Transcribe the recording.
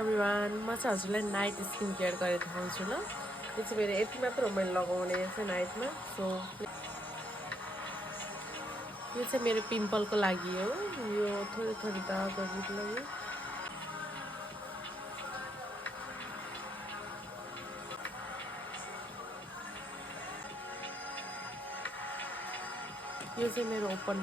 एभ्रिवान म चाहिँ हजुरलाई नाइट स्किन केयर गरेर देखाउँछु ल। यो चाहिँ मेरो यति मात्र हो मैले लगाउने चाहिँ नाइटमा। सो यो चाहिँ मेरो पिम्पलको लागि हो, यो थोरै थोरै दागहरूको लागि। यो चाहिँ मेरो ओपन